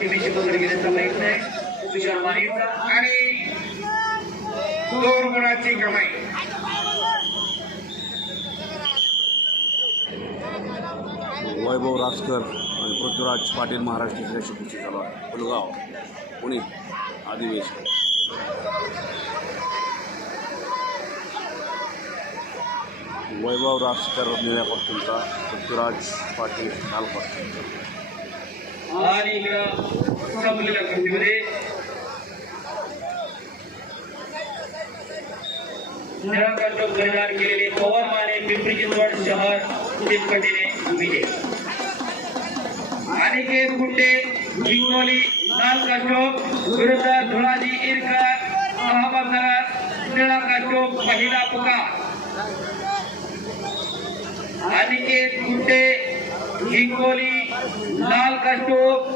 टीव्हीची वगैरे गेल्याचा माहीत नाही. तुषार मानेचा आणि दोन गुणाची कमाई. वैभव राजकर आणि पृथ्वीराज पाटील महाराष्ट्र क्रीडा कुस्ती चालू आहे पुलगाव पुणे अधिवेशन वैभव राजकर निळ्या पक्षांचा पृथ्वीराज पाटील लाल पक्षांचा आणि इकडं संपलेल्या कुस्तीमध्ये निळाकांड परिधान केलेले पवार माने पिंपरी चिंचवड शहर सुदीप टीमकडीने विजय. अनिकेत कुंडे हिंगोली लाल काशोक विरुद्ध धुळाजी इरकर अहमदनगर निळा काशोक पहिला पुकार. अनिकेत कुंडे हिंगोली लाल काशोक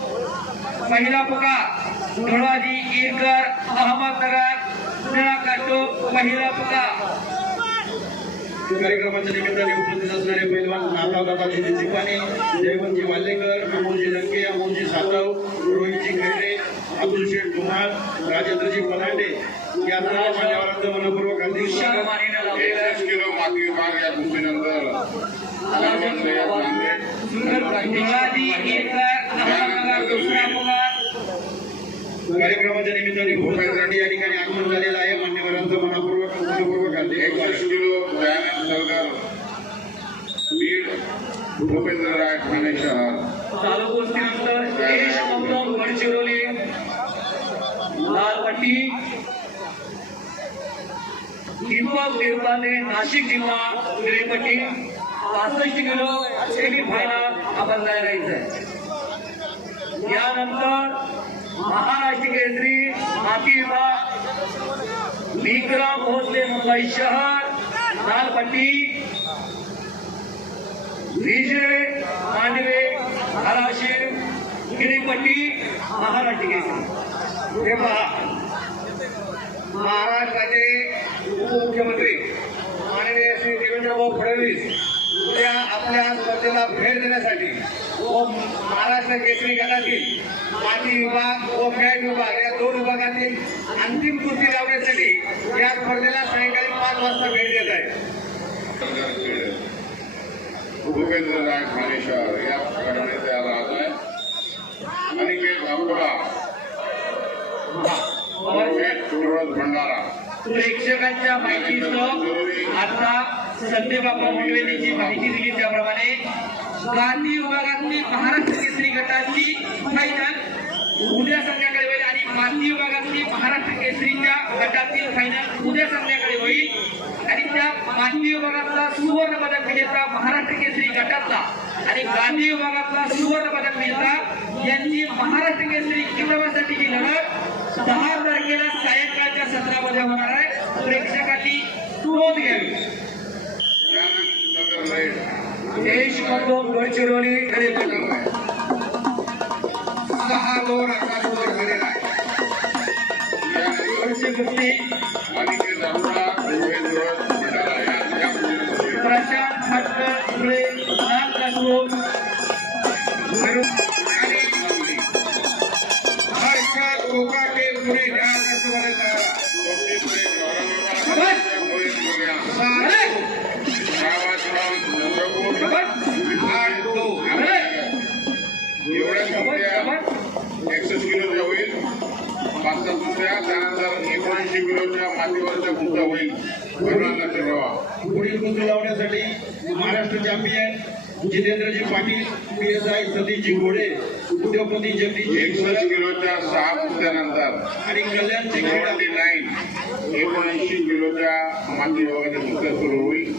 पहिला पुकार धुळाजी इरकर अहमदनगर निळा काशोक पहिला पुकार. कार्यक्रमाच्या निमित्ताने उपस्थित असणारे पैलवान नाथाव दादा जिपाने जयवंतजी वाल्लेकर अमोलजी लंके अमोलजी सातव रोहितजी खैरे अब्दुल शेख धुमाळ राजेंद्रजी पलांडे. या सर्व मान्यवरांचं मनपूर्वक अभिनंदन माती विभाग या पुकार कार्यक्रमाच्या निमित्ताने भूपेंद्रांनी या ठिकाणी आगमन झालेलं आहे. मान्यवरांचं मनपूर्वक मनपूर्वक एकवीस अभिनंदन किलो दयानंद सरकार बीड भूपेंद्र राय ठाणे शहर. गडचिरोली लाल पट्टी दीपक देवताने नाशिक जिल्हा निळी पासष्ट किलो सेमी फायनल आपण जायचं आहे. यानंतर महाराष्ट्र केसरी माती विभाग विक्रम भोसले मुंबई शहर लालपट्टी विजय मांडवे धाराशिव गिरीपट्टी महाराष्ट्र केसरी. हे पहा. महाराष्ट्राचे उपमुख्यमंत्री माननीय श्री देवेंद्रभाऊ फडणवीस उद्या आपल्या स्पर्धेला भेट देण्यासाठी व महाराष्ट्र केसरी गटातील माती विभाग व फॅट विभाग या दोन विभागातील अंतिम कृती लावण्यासाठी या स्पर्धेला सायंकाळी पाच वाजता भेट देत आहे. भूपेंद्र नायक मानेश्वर या गटाने आहे अनिकेत अकोला रोहित तुळस भंडारा प्रेक्षकांच्या माहितीचं आता संदीप बाबा माहिती दिली त्याप्रमाणे गांधी विभागातली महाराष्ट्र केसरी गटाची फायनल उद्या संध्याकाळी होईल आणि माती विभागातली महाराष्ट्र केसरीच्या गटातील फायनल उद्या संध्याकाळी होईल. आणि त्या माती विभागातला सुवर्ण पदक विजेता महाराष्ट्र केसरी गटातला आणि गांधी विभागातला सुवर्ण पदक विजेता यांची महाराष्ट्र केसरी किताबासाठीची लढत दहा तारखेला सायंकाळच्या सत्रामध्ये होणार आहे. प्रेक्षकांनी नोंद घ्यावी. दयानंद बंधू गडचिरोली सहा दोन अकरा सुरू झालेला आहे मातीवरच्या कुस्त्या होईल. लक्ष ठेवा पुढील कुस्ती लावण्यासाठी महाराष्ट्र चॅम्पियन जितेंद्रजी पाटील पी एस आय सतीशजी घोडे उद्योगपती घोडे किलोच्या सहा कुस्त्यानंतर आणि कल्याणची सेवन्टी नाईन एकोणऐंशी किलोच्या माती विभागाच्या कुस्त्या सुरू होईल.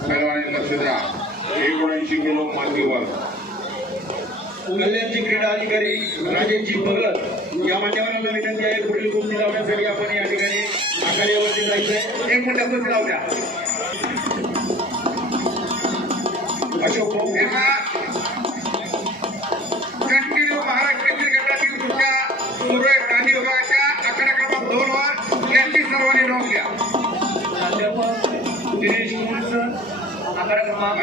सर्वांनी लक्ष द्या. एकोणऐंशी किलो मातीवर कल्याणची क्रीडा अधिकारी राजेशजी भगत या मान्यवरांना विनंती आहे पुढील कुस्ती लावण्यासाठी आपण या ठिकाणी आखाड्यावरती जायचंय. एक मिनिट कुस्ती लावू द्या. अशोक भाऊ. कंटिन्यू महाराष्ट्र सुरू विभागाच्या आकडा क्रमांक दोन वर यांची सर्वांनी नोंद घ्या. प्राध्यापक दिनेश कुमार आकडा क्रमांक